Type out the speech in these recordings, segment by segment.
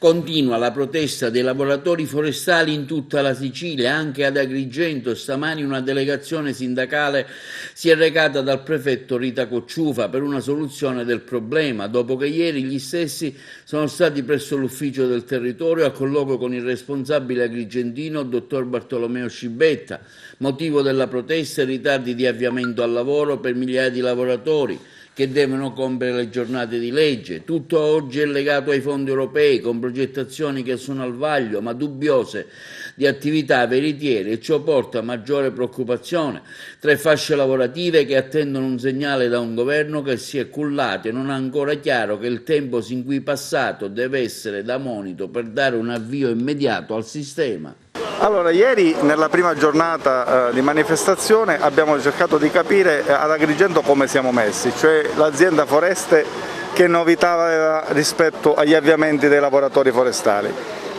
Continua la protesta dei lavoratori forestali in tutta la Sicilia, anche ad Agrigento. Stamani una delegazione sindacale si è recata dal prefetto Rita Cocciufa per una soluzione del problema, dopo che ieri gli stessi sono stati presso l'ufficio del territorio a colloquio con il responsabile agrigentino, dottor Bartolomeo Scibetta. Motivo della protesta: ritardi di avviamento al lavoro per migliaia di lavoratori che devono compiere le giornate di legge. Tutto oggi è legato ai fondi europei, con progettazioni che sono al vaglio ma dubbiose di attività veritiere, e ciò porta a maggiore preoccupazione tra le fasce lavorative che attendono un segnale da un governo che si è cullato e non ha ancora chiaro che il tempo sin qui passato deve essere da monito per dare un avvio immediato al sistema. Allora, ieri nella prima giornata di manifestazione abbiamo cercato di capire ad Agrigento come siamo messi, cioè l'azienda Foreste che novità aveva rispetto agli avviamenti dei lavoratori forestali.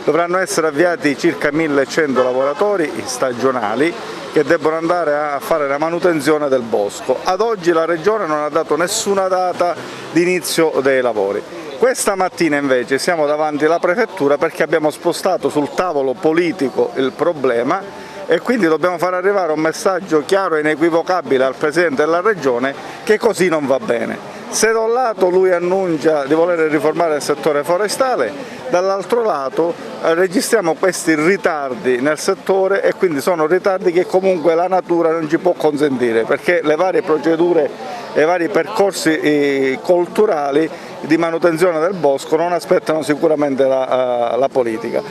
Dovranno essere avviati circa 1100 lavoratori stagionali che debbono andare a fare la manutenzione del bosco. Ad oggi la Regione non ha dato nessuna data di inizio dei lavori. Questa mattina invece siamo davanti alla prefettura perché abbiamo spostato sul tavolo politico il problema e quindi dobbiamo far arrivare un messaggio chiaro e inequivocabile al Presidente della Regione che così non va bene. Se da un lato lui annuncia di voler riformare il settore forestale, dall'altro lato registriamo questi ritardi nel settore e quindi sono ritardi che comunque la natura non ci può consentire, perché le varie procedure e i vari percorsi culturali di manutenzione del bosco non aspettano sicuramente la politica.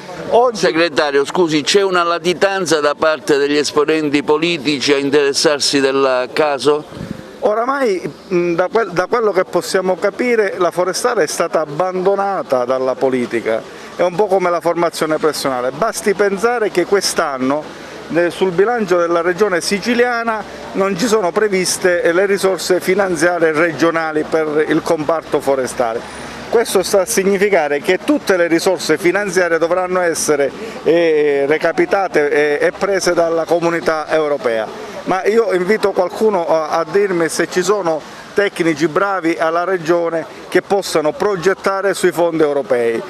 Segretario, scusi, c'è una latitanza da parte degli esponenti politici a interessarsi del caso? Oramai da quello che possiamo capire la forestale è stata abbandonata dalla politica, è un po' come la formazione personale, basti pensare che quest'anno sul bilancio della regione siciliana non ci sono previste le risorse finanziarie regionali per il comparto forestale. Questo sta a significare che tutte le risorse finanziarie dovranno essere recapitate e prese dalla comunità europea. Ma io invito qualcuno a dirmi se ci sono tecnici bravi alla Regione che possano progettare sui fondi europei.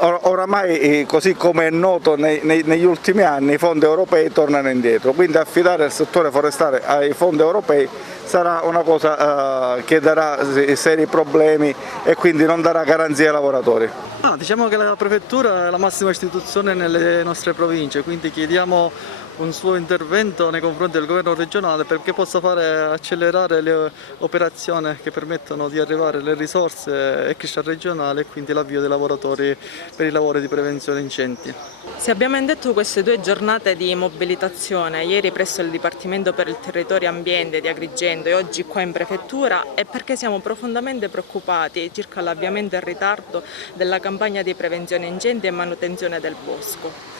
Oramai, così come è noto negli ultimi anni, i fondi europei tornano indietro, quindi affidare il settore forestale ai fondi europei sarà una cosa che darà seri problemi e quindi non darà garanzie ai lavoratori. Diciamo che la prefettura è la massima istituzione nelle nostre province, quindi chiediamo un suo intervento nei confronti del governo regionale perché possa fare accelerare le operazioni che permettono di arrivare alle risorse extra regionali e quindi l'avvio dei lavoratori per i lavori di prevenzione incendi. Se abbiamo indetto queste 2 giornate di mobilitazione, ieri presso il Dipartimento per il Territorio e Ambiente di Agrigento e oggi qua in prefettura, è perché siamo profondamente preoccupati circa l'avviamento in ritardo della campagna di prevenzione incendi e manutenzione del bosco.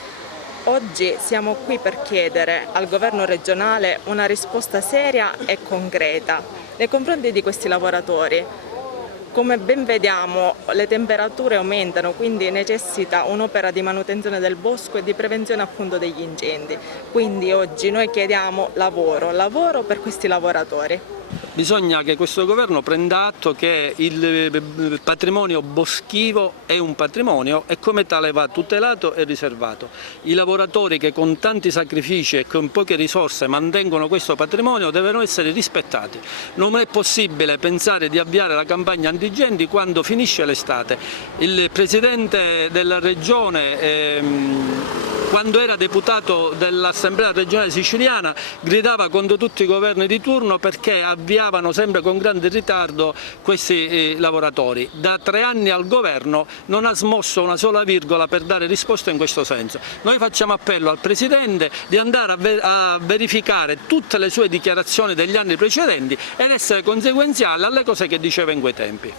Oggi siamo qui per chiedere al governo regionale una risposta seria e concreta nei confronti di questi lavoratori. Come ben vediamo le temperature aumentano, quindi necessita un'opera di manutenzione del bosco e di prevenzione appunto degli incendi. Quindi oggi noi chiediamo lavoro per questi lavoratori. Bisogna che questo governo prenda atto che il patrimonio boschivo è un patrimonio e come tale va tutelato e riservato. I lavoratori che con tanti sacrifici e con poche risorse mantengono questo patrimonio devono essere rispettati. Non è possibile pensare di avviare la campagna antincendi quando finisce l'estate. Il Presidente della Regione quando era deputato dell'Assemblea regionale siciliana gridava contro tutti i governi di turno perché avviavano sempre con grande ritardo questi lavoratori. Da 3 anni al governo non ha smosso una sola virgola per dare risposta in questo senso. Noi facciamo appello al Presidente di andare a verificare tutte le sue dichiarazioni degli anni precedenti ed essere conseguenziale alle cose che diceva in quei tempi.